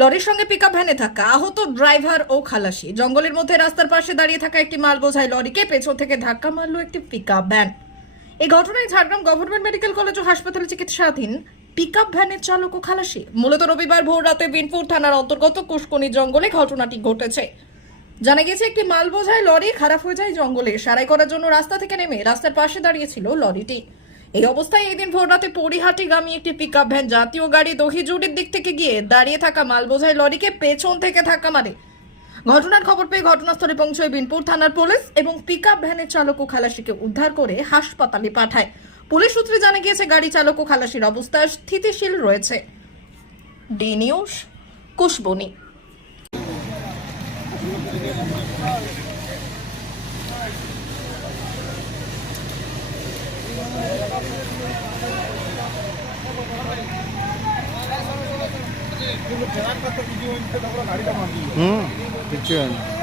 লরির সঙ্গে পিকআপ ভ্যানে থাকা আহত ড্রাইভার ও খালাসি। জঙ্গলের মধ্যে রাস্তার পাশে দাঁড়িয়ে থাকা একটি মাল বোঝাই লরিকে পেছন থেকে ধাক্কা মারলো একটি পিকআপ ভ্যান। এই ঘটনায় ঝাড়গ্রাম গভর্নমেন্ট মেডিকেল কলেজ ও হাসপাতালে চিকিৎসাধীন পিকআপ ভ্যানের চালক ও খালাসি। মূলত রবিবার ভোর রাতে বিনপুর থানার অন্তর্গত কুশকুনি জঙ্গলে ঘটনাটি ঘটেছে। জানা গেছে একটি মাল বোঝাই লরি খারাপ হয়ে যায় জঙ্গলে। সারাই করার জন্য রাস্তা থেকে নেমে রাস্তার পাশে দাঁড়িয়েছিল লরিটি। এই অবস্থায় এদিন ভোর রাতে পরিহাটিগামী একটি পিকআপ ভ্যান জাতীয় গাড়ি দহিজুড়ির দিক থেকে গিয়ে দাঁড়িয়ে থাকা মাল বোঝাই লরিকে পেছন থেকে ধাক্কা মারে। ঘটনার খবর পেয়ে ঘটনাস্থলে পৌঁছয় বিনপুর থানার পুলিশ এবং পিকআপ ভ্যানের চালক ও খালাসিকে উদ্ধার করে হাসপাতালে পাঠায়। পুলিশ সূত্রে জানা গিয়েছে গাড়ি চালক ও খালাসির অবস্থা স্থিতিশীল রয়েছে। ডি নিউজ, কুশবনি। কিছু হয়নি।